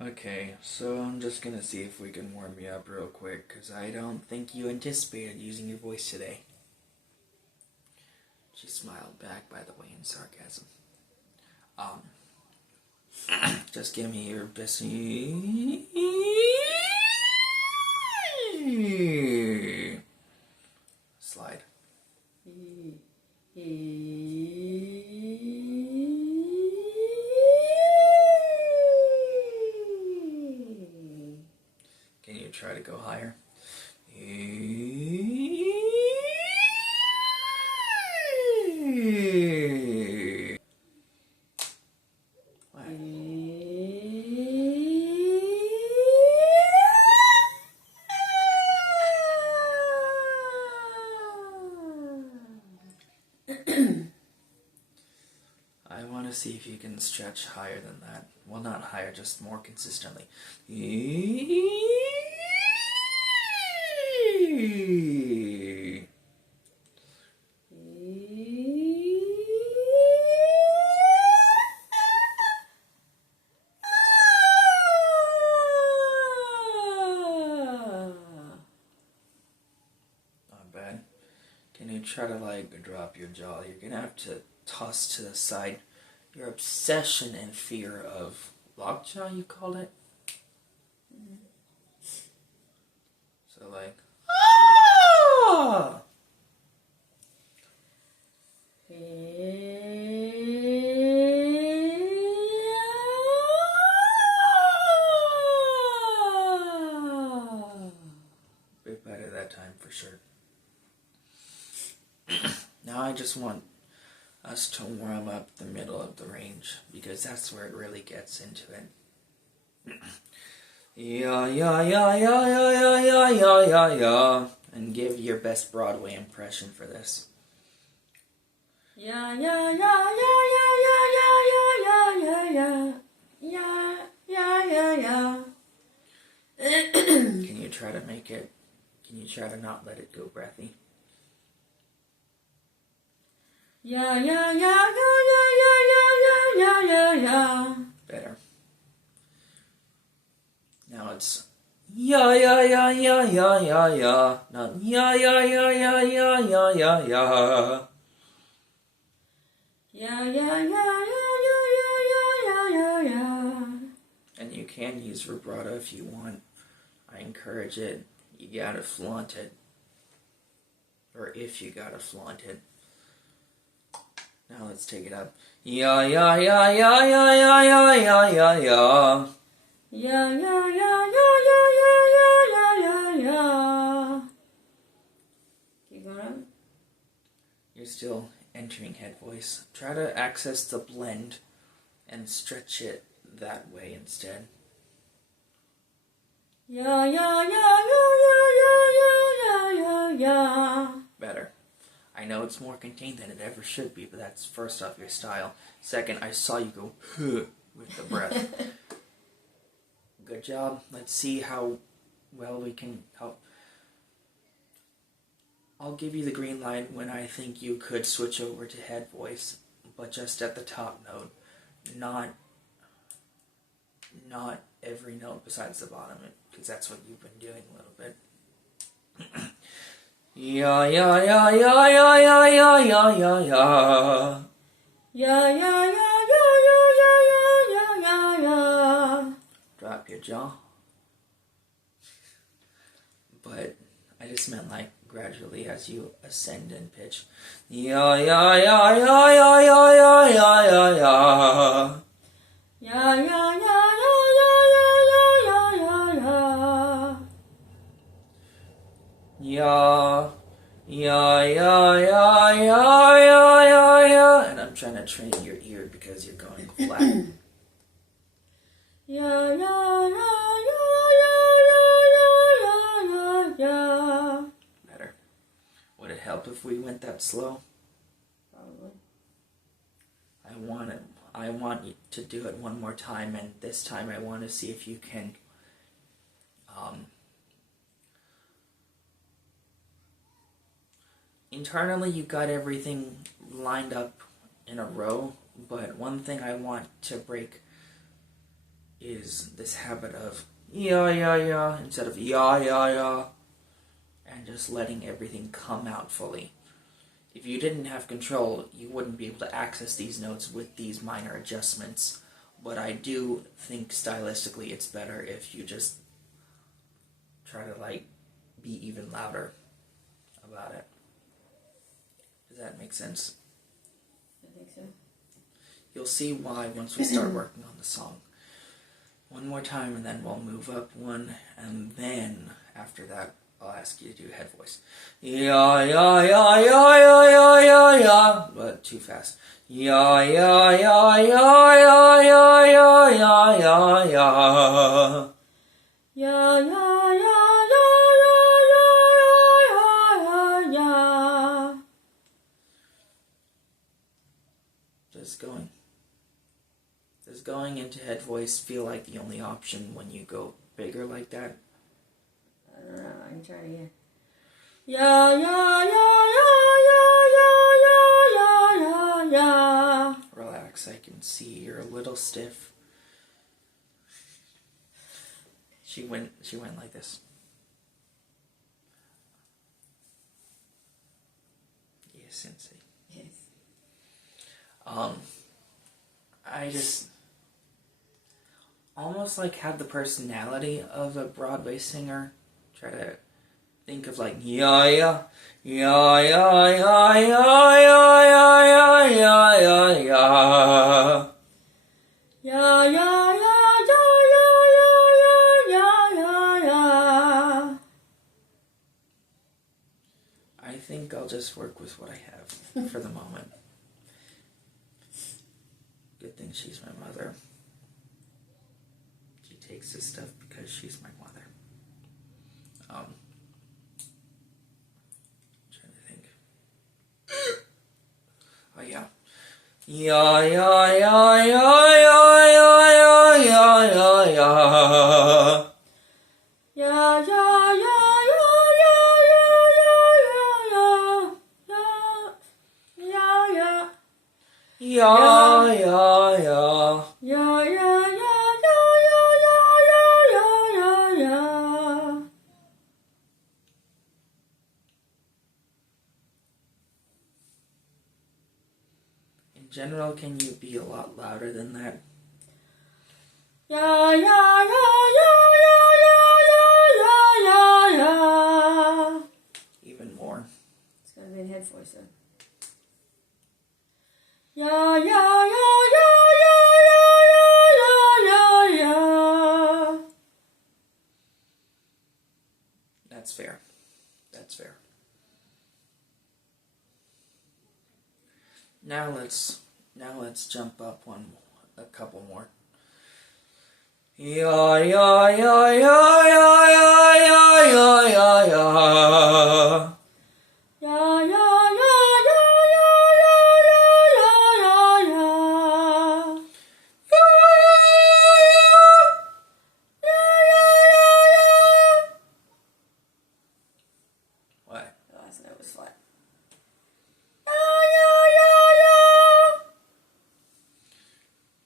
Okay, so I'm just gonna see if we can warm you up real quick, because I don't think you anticipated using your voice today. She smiled back, by the way, in sarcasm. Um, just give me your best. Slide. Can you try to go higher? I want to see if you can stretch higher than that. Well, not higher, just more consistently. Not bad. Can you try to, drop your jaw? You're gonna have to toss to the side your obsession and fear of lockjaw, you called it? So, ah! Bit better that time for sure. Now I just want us to warm up the middle of the range, because that's where it really gets into it. Yeah, yeah, yeah, yeah, yeah, yeah, yeah, yeah, yeah, yeah. And give your best Broadway impression for this. Yeah, yeah, yeah, yeah, yeah, yeah, yeah, yeah, yeah, yeah, yeah, yeah, yeah, yeah. Can you try to make it? Can you try to not let it go breathy? Yeah, yeah, yeah, yeah, yeah, yeah, yeah, yeah, yeah, yeah. Better. Now it's yeah, yeah, yeah, yeah, yeah, yeah, yeah. Not yeah, yeah, yeah, yeah, yeah, yeah, yeah, yeah. Yeah, yeah, yeah, yeah, yeah, yeah, yeah, yeah, yeah, yeah. And you can use vibrato if you want. I encourage it. You gotta flaunt it. Or if you gotta flaunt it. Now let's take it up. Yeah, yeah, yeah, yeah, yeah, yeah, yeah, yeah, yeah, yeah. Yeah, yeah, yeah, yeah, yeah, yeah, yeah, yeah, yeah, yeah. Keep going up. You're still entering head voice. Try to access the blend and stretch it that way instead. Yeah, yeah, yeah, yeah, yeah, yeah, yeah, yeah, yeah, yeah. Better. I know it's more contained than it ever should be, but that's first off your style. Second, I saw you go with the breath. Good job. Let's see how well we can help. I'll give you the green light when I think you could switch over to head voice, but just at the top note, not every note besides the bottom, because that's what you've been doing a little bit. Yeah, yeah, yeah, yeah, yeah, yeah, yeah, yeah, yeah, yeah. Yeah, yeah, yeah, yeah, yeah, yeah, yeah, yeah, yeah. Drop your jaw. But I just meant gradually as you ascend in pitch. Yeah, yeah, yeah, yeah, yeah, yeah, yeah, yeah, yeah, yeah. Yeah, yeah, yeah, yeah, yeah, yeah, yeah, yeah, yeah. Yeah. Yeah, yeah, yeah, yeah, yeah, yeah, yeah. And I'm trying to train your ear because you're going flat. Yeah, yeah, yeah, yeah, yeah, yeah, yeah, yeah, yeah. Better. Would it help if we went that slow? Probably. I want you to do it one more time, and this time I want to see if you can internally you got everything lined up in a row, but one thing I want to break is this habit of yeah instead of yeah, and just letting everything come out fully. If you didn't have control, you wouldn't be able to access these notes with these minor adjustments. But I do think stylistically it's better if you just try to be even louder about it. Does that make sense? I think so. You'll see why once we start working on the song. One more time and then we'll move up one, and then after that I'll ask you to do head voice. Yeah, but too fast. Yeah. Does going into head voice feel like the only option when you go bigger like that? I don't know. I'm trying again. Relax, I can see you're a little stiff. She went like this. Yes, Sensei. Yes. I just almost have the personality of a Broadway singer. Try to think of yeah. I think I'll just work with what I have for the moment. Good thing she's my mother. She takes this stuff because she's my mother. I'm trying to think. Oh yeah. In general, can you be a lot louder than that? Even more. It's gonna be in head voice then. That's fair. That's fair. Now let's jump up a couple more. What? The last note was flat.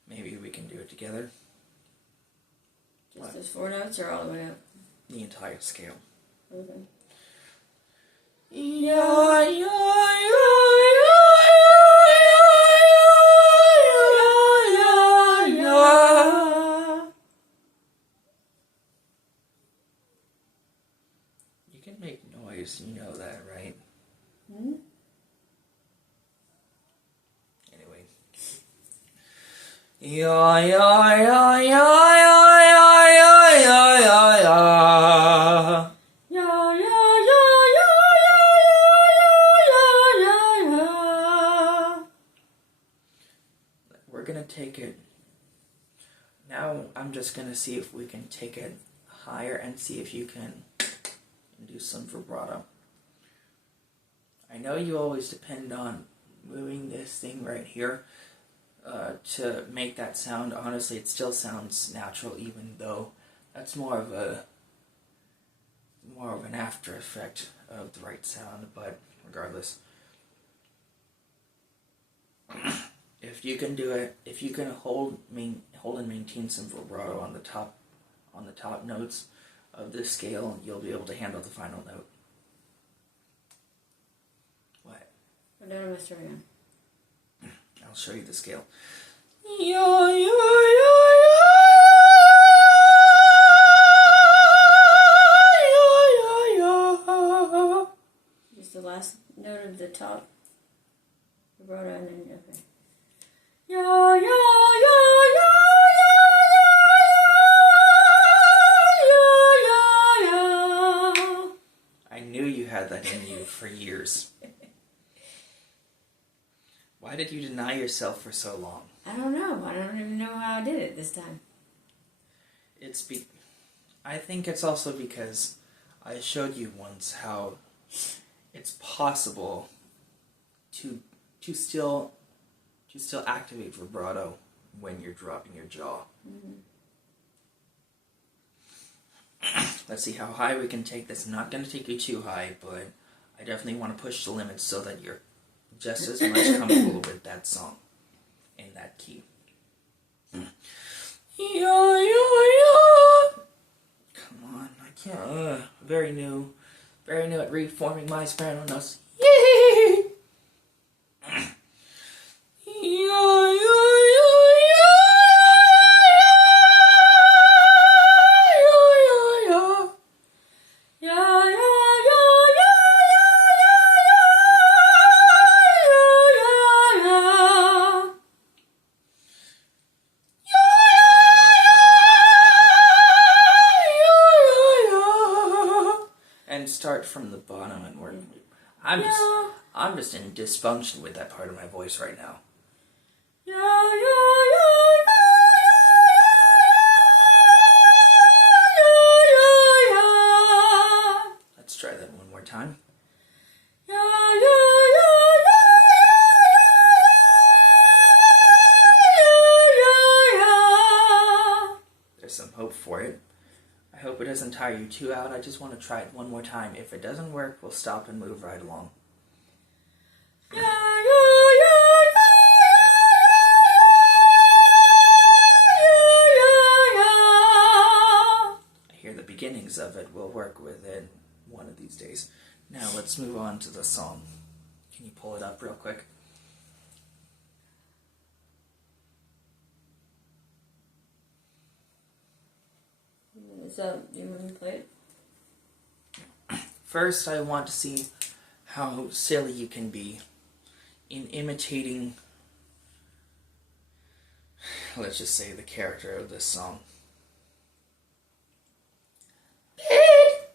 Maybe we can do it together. Just those 4 notes or all the way up? The entire scale. Okay. You can make noise, you know that, right? Hmm? Anyway. We're gonna take it. Now I'm just gonna see if we can take it higher and see if you can do some vibrato. I know you always depend on moving this thing right here to make that sound. Honestly, it still sounds natural, even though that's more of an after effect of the right sound. But regardless, If you can do it, if you can hold and maintain some vibrato on the top notes of this scale, you'll be able to handle the final note. What? We're doing a mystery again. I'll show you the scale. Just the last note of the top vibrato and then okay. I knew you had that in you for years. Why did you deny yourself for so long? I don't know. I don't even know how I did it this time. I think it's also because I showed you once how it's possible to still activate vibrato when you're dropping your jaw. Mm-hmm. Let's see how high we can take this. I'm not going to take you too high, but I definitely want to push the limits so that you're just as much comfortable with that song in that key. Come on, I can't. Very new at reforming my soprano notes. And start from the bottom and work. I'm just in dysfunction with that part of my voice right now. Let's try that one more time. There's some hope for it. I hope it doesn't tire you too out. I just want to try it one more time. If it doesn't work, we'll stop and move right along. I hear the beginnings of it. We'll work with it one of these days. Now let's move on to the song. Can you pull it up real quick? So, do you want me to play it? First, I want to see how silly you can be in imitating, let's just say, the character of this song.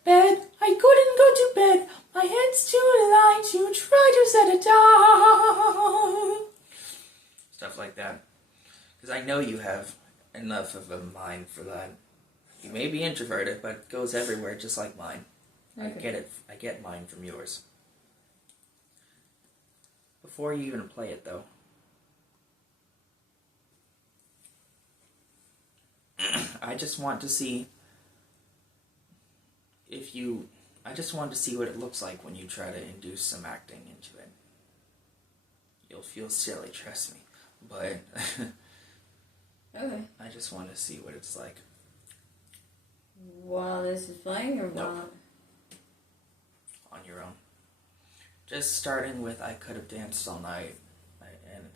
Bed, I couldn't go to bed. My head's too light to try to set it down. Stuff like that. Because I know you have enough of a mind for that. You may be introverted, but it goes everywhere just like mine. Okay. I get it. I get mine from yours. Before you even play it, though, I just want to see I just want to see what it looks like when you try to induce some acting into it. You'll feel silly, trust me. But okay. I just want to see what it's like. While this is playing, or while? Nope. On your own. Just starting with "I could have danced all night," and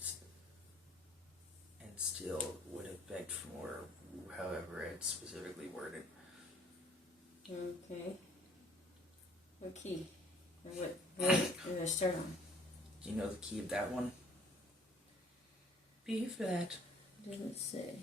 still would have begged for more. However, it's specifically worded. Okay. What key? What did I start on? Do you know the key of that one? B flat. Doesn't say.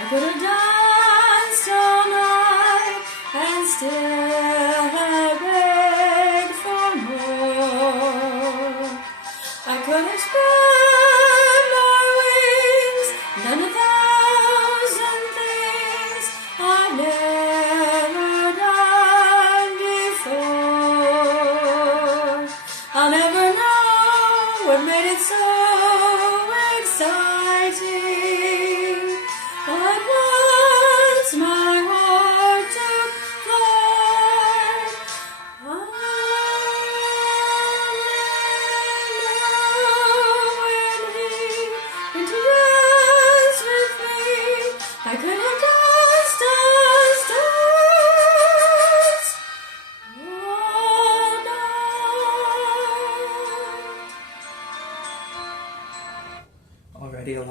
I could have danced all night and still have begged for more. I could have spent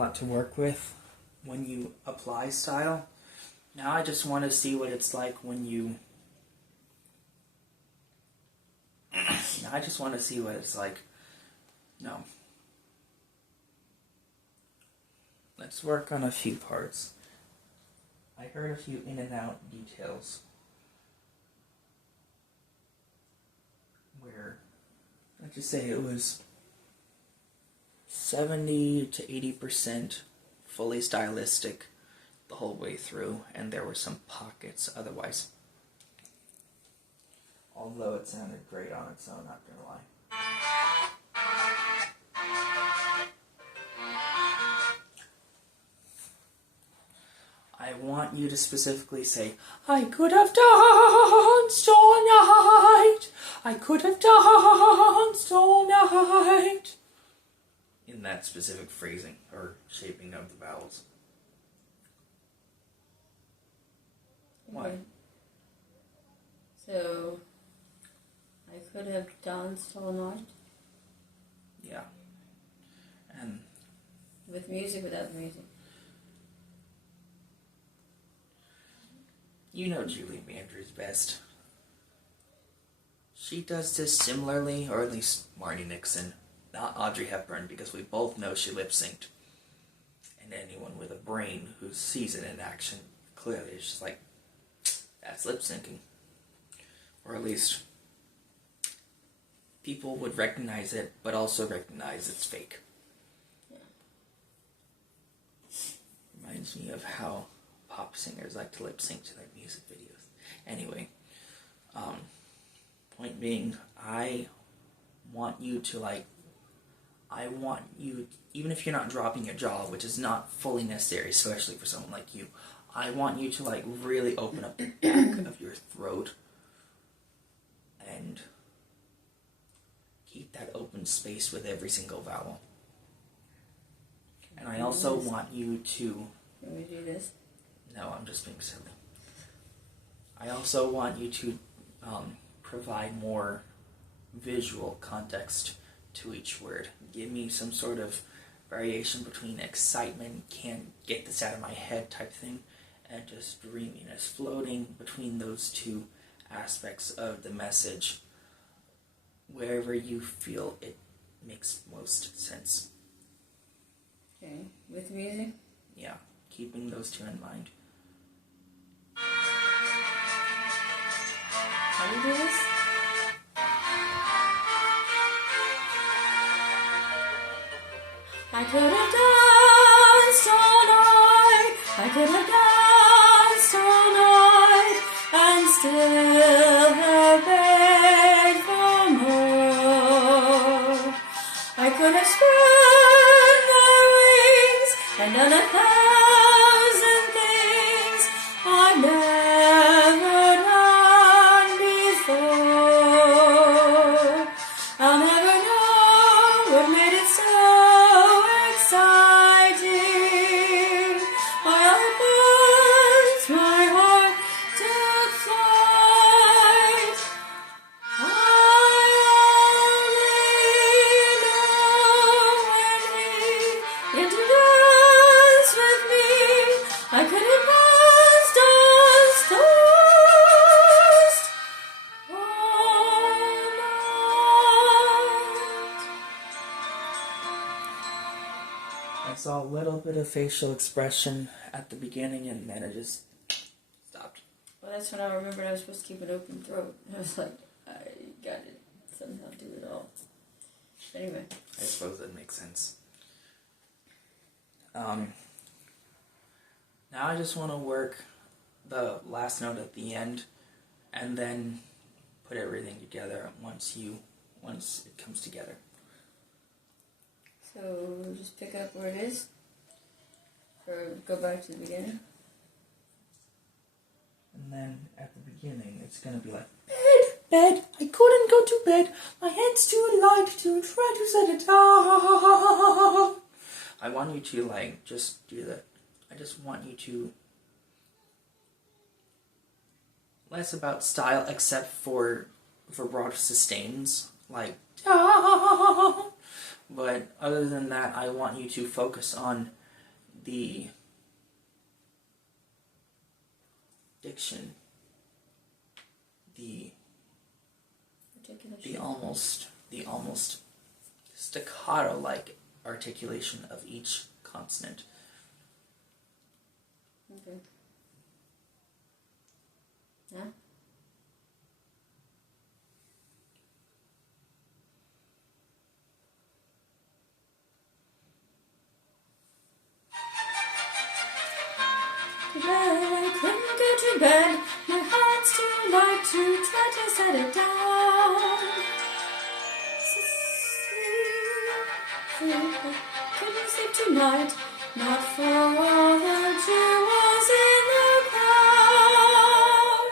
lot to work with when you apply style. Now I just want to see what it's like when you... Now I just want to see what it's like. No. Let's work on a few parts. I heard a few in and out details where, let's just say it was 70 to 80% fully stylistic the whole way through, and there were some pockets otherwise. Although it sounded great on its own, not gonna lie. I want you to specifically say, I could have danced all night. I could have danced all night. In that specific phrasing or shaping of the vowels. Why? Okay. So, I could have danced all night. Yeah. And with music, without music. You know Julie Andrews best. She does this similarly, or at least Marnie Nixon, not Audrey Hepburn, because we both know she lip-synced. And anyone with a brain who sees it in action clearly is just like, that's lip-syncing. Or at least people would recognize it, but also recognize it's fake. Yeah. Reminds me of how pop singers like to lip-sync to their music videos. Anyway, point being, I want you, even if you're not dropping your jaw, which is not fully necessary, especially for someone like you, I want you to really open up the back of your throat and keep that open space with every single vowel. And I also want you to... Can we do this? No, I'm just being silly. I also want you to provide more visual context to each word. Give me some sort of variation between excitement, can't get this out of my head type thing, and just dreaminess, floating between those two aspects of the message, wherever you feel it makes most sense. Okay, with music? Yeah, keeping those two in mind. How do you do this? I could have danced all night, I could have danced all night, and still have begged for more. I could have spread my wings and done 1,000 things I've never done before. I'll never know what made it so exciting. While it burns, my heart took flight. I only know when he came to dance with me, I could have danced all night. I saw a little bit of facial expression at the beginning, and then it just stopped. Well, that's when I remembered I was supposed to keep an open throat. I was like, I got to somehow do it all. Anyway. I suppose that makes sense. Now I just want to work the last note at the end, and then put everything together once it comes together. So just pick up where it is, or go back to the beginning. And then at the beginning, it's going to be like, bed, I couldn't go to bed, my head's too light to try to set it down. I want you to just do that. I just want you to, less about style except for vibrato sustains, down. But other than that, I want you to focus on the diction, the almost staccato-like articulation of each consonant. Okay. Yeah? I couldn't go to bed. My heart's too light to try to set it down. Sleep. Couldn't sleep tonight. Not for all the jewels in the crown.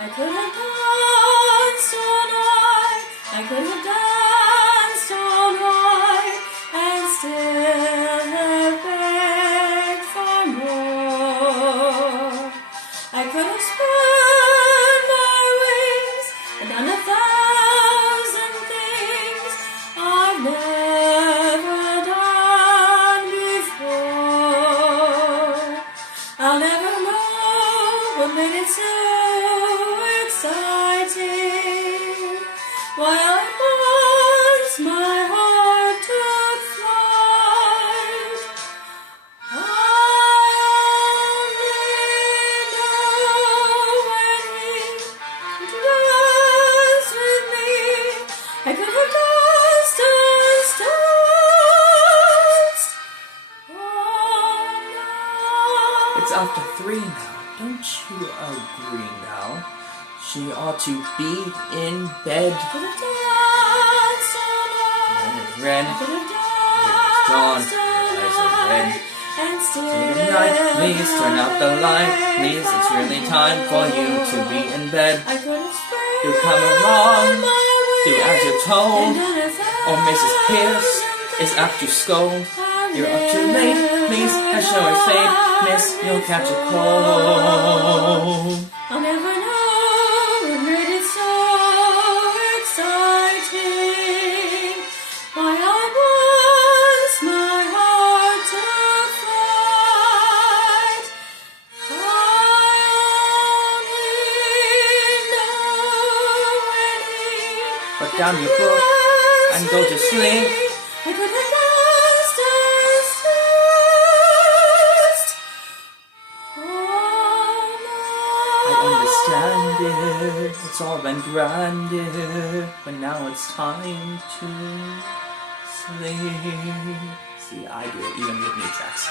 I could have danced all night. I could have danced all night and still have begged for more. I could have spread my wings and done 1,000 things I've never done before. I'll never know what made it so exciting. Why at once my heart took flight. I only know when he danced with me. I could have danced all night. It's after 3 now. Don't you agree now? She ought to be in bed. I could have danced all night. When it's red, I could have dawn, danced eyes all are red. night and still Say goodnight, please turn out the light. Please, it's really time for you to be in bed. I could have spread Do come along, my do wings as you're told, and done 1,000 or Mrs. Pierce is apt to scold. You're up too late, please, as show her fade. Miss, you'll catch a cold. I'll never know what made it so exciting. Why at once my heart took flight. I only know when he Put down your book and go to sleep. I could have danced all I night. understand it, it's all been granted, but now it's time to sleep. See, I do it even with new tracks.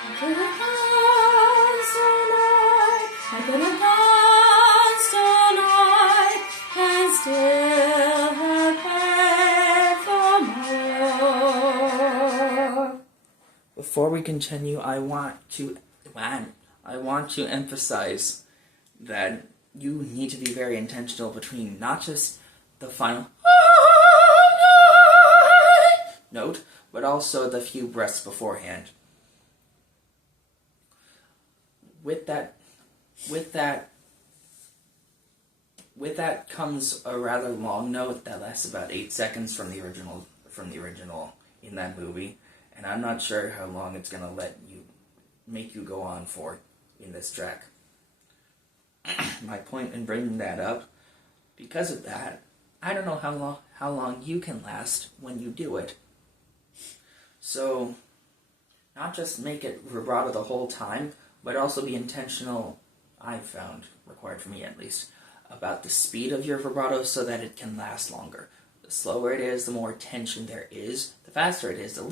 I could have danced all night. I could have danced all night and still have begged for more. Before we continue, I want to emphasize that you need to be very intentional between not just the final note, but also the few breaths beforehand. With that comes a rather long note that lasts about 8 seconds from the original in that movie, and I'm not sure how long it's gonna make you go on for in this track. My point in bringing that up, because of that, I don't know how long you can last when you do it. So, not just make it vibrato the whole time, but also be intentional, I've found, required for me at least, about the speed of your vibrato so that it can last longer. The slower it is, the more tension there is. The faster it is, the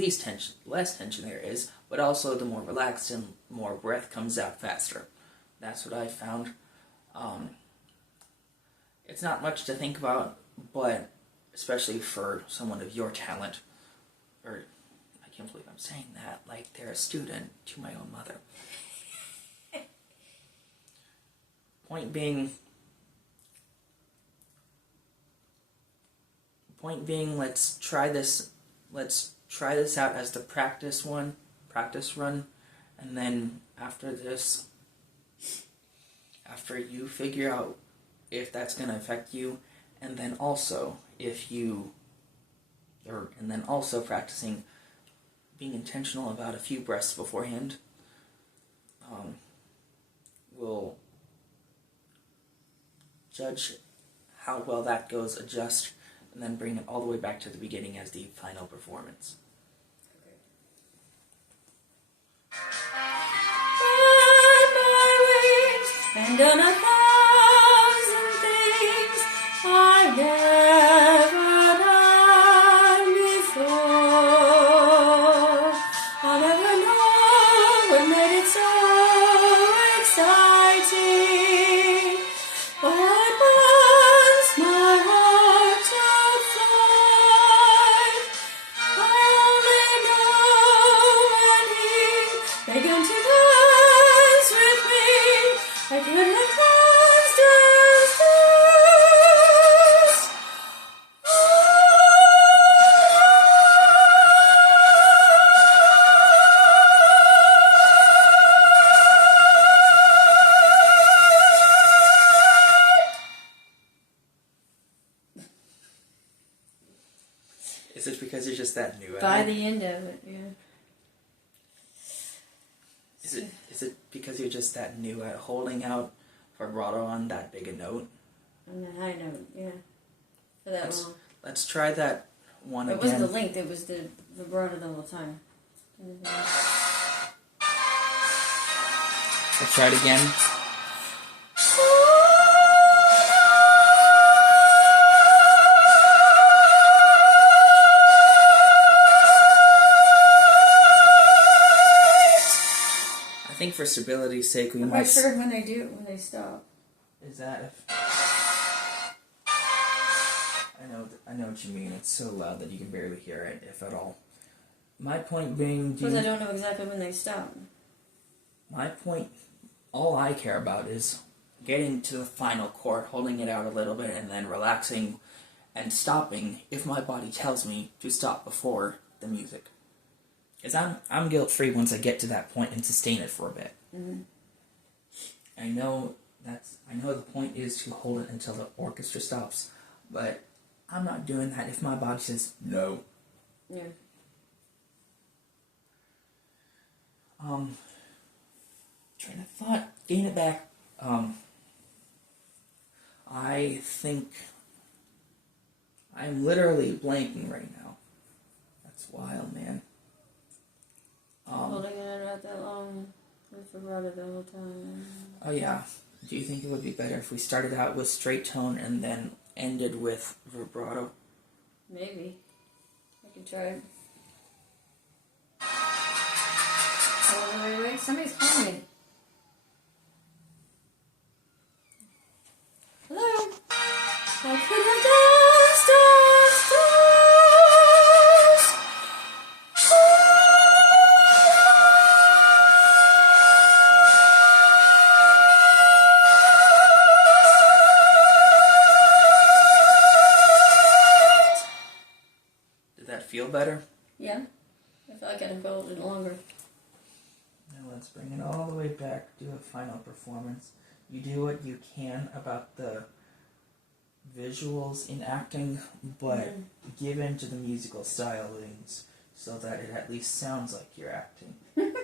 less tension there is, but also the more relaxed and more breath comes out faster. That's what I found. It's not much to think about, but especially for someone of your talent, or I can't believe I'm saying that, like they're a student to my own mother. Point being, let's try this out as the practice run, and then after this, after you figure out if that's going to affect you, and then also if you and then also practicing being intentional about a few breaths beforehand will judge how well that goes, adjust, and then bring it all the way back to the beginning as the final performance. And done 1,000 things I never done before. I'll never know what made it so exciting. All at once my heart took flight. I only know when he began to dance with me. I could have danced, danced, danced. Is it because you're just that new at By it? the end of it, yeah. Is it because you're just that new at holding out vibrato on that big a note? On the high note, yeah. For that long. Let's try that one It again. wasn't the length, it was the vibrato the whole time. Let's try it again. I think for stability's sake, we I'm might. not sure when they do it, when they stop. Is that if? I know what you mean. It's so loud that you can barely hear it, if at all. My point being, Because I don't know exactly when they stop. my point, all I care about is getting to the final chord, holding it out a little bit, and then relaxing and stopping if my body tells me to stop before the music. Because I'm guilt-free once I get to that point and sustain it for a bit. Mm-hmm. I know the point is to hold it until the orchestra stops, but I'm not doing that if my body says no. Yeah. Train of thought, gain it back. I think I'm literally blanking right now. That's wild, man. Holding it out that long with vibrato the whole time. Oh yeah. Do you think it would be better if we started out with straight tone and then ended with vibrato? Maybe. I could try it. Oh, wait, somebody's calling me. Hello? I could have danced, danced, danced. Did that feel better? Yeah. I feel like I could hold it longer. Now let's bring it all the way back, do a final performance. You do what you can about the visuals in acting, but give in to the musical stylings so that it at least sounds like you're acting. And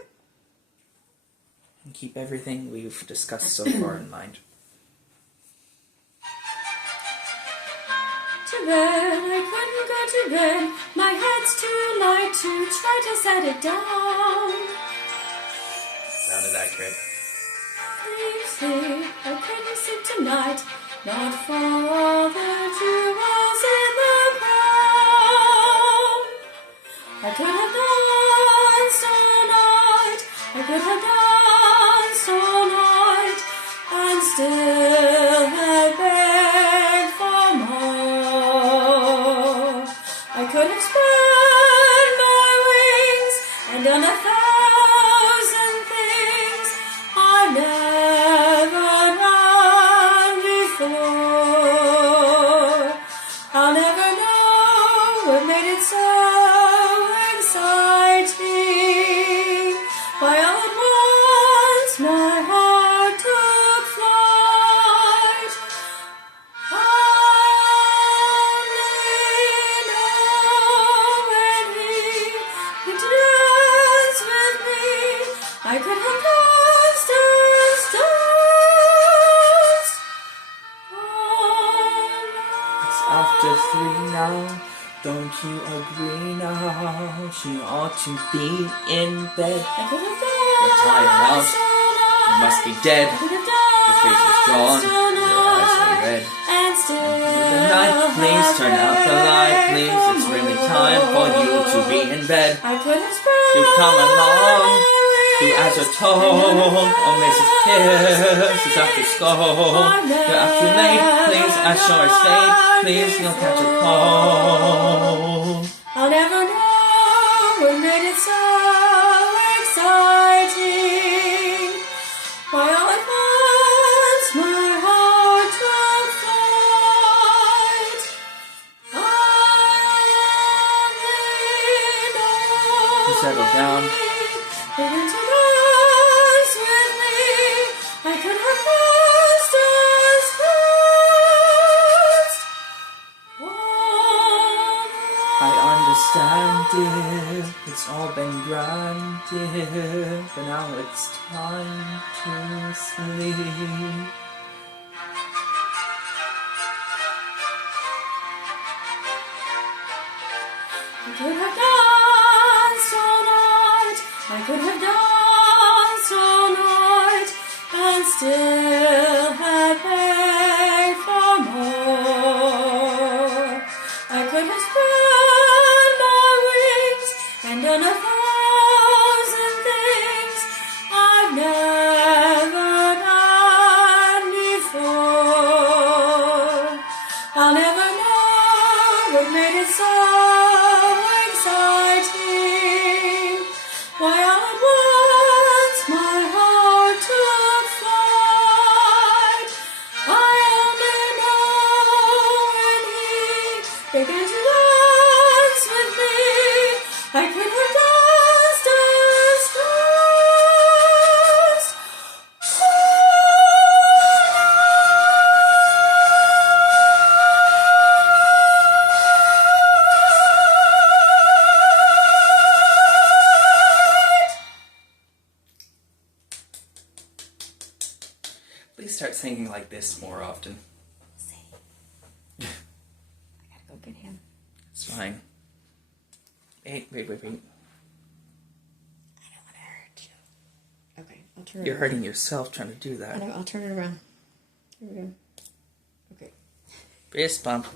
keep everything we've discussed so far in mind. To bed, I couldn't go to bed. My head's too light to try to set it down. Sounded accurate. Sleep, sleep, I couldn't sleep tonight. Not for all the jewels in the crown. I could have danced all night. I could have danced all night and still have begged for more. I could have spread my wings and done 1,000 things I've never done before. I'll never know what made it so exciting. Why all at once my heart took flight. Only know think you agree now? She ought to be in bed. I could have You're tired out. You must be dead. Your face is drawn. Your eyes are red. And still The night, please turn out the light, please. It's really time for you to be in bed. I could have spread You come along. You as a told, or Mrs. Kiss is after school. You're up too late, please, I sure stayed. Please, you'll catch a cold. I'll never know what made it so exciting. Why all at once my heart took flight. You settle down. Begin to dance with me. I could have crossed as fast. I understand, dear, it's all been grand, dear, but now it's time to sleep. I could have danced all night. I could have danced all night and still have begged for more. I could have spread my wings and done 1,000 things I've never done before. I'll never know what made it so exciting. Why all at once my heart took flight. I only know when he began to dance with me. I could have danced as fast. Please start singing like this more often. I gotta go get him. It's fine. Wait. I don't want to hurt you. Okay, I'll turn it You're around. hurting yourself trying to do I that. know, I'll turn it around. Here we go. Okay. Fist bump.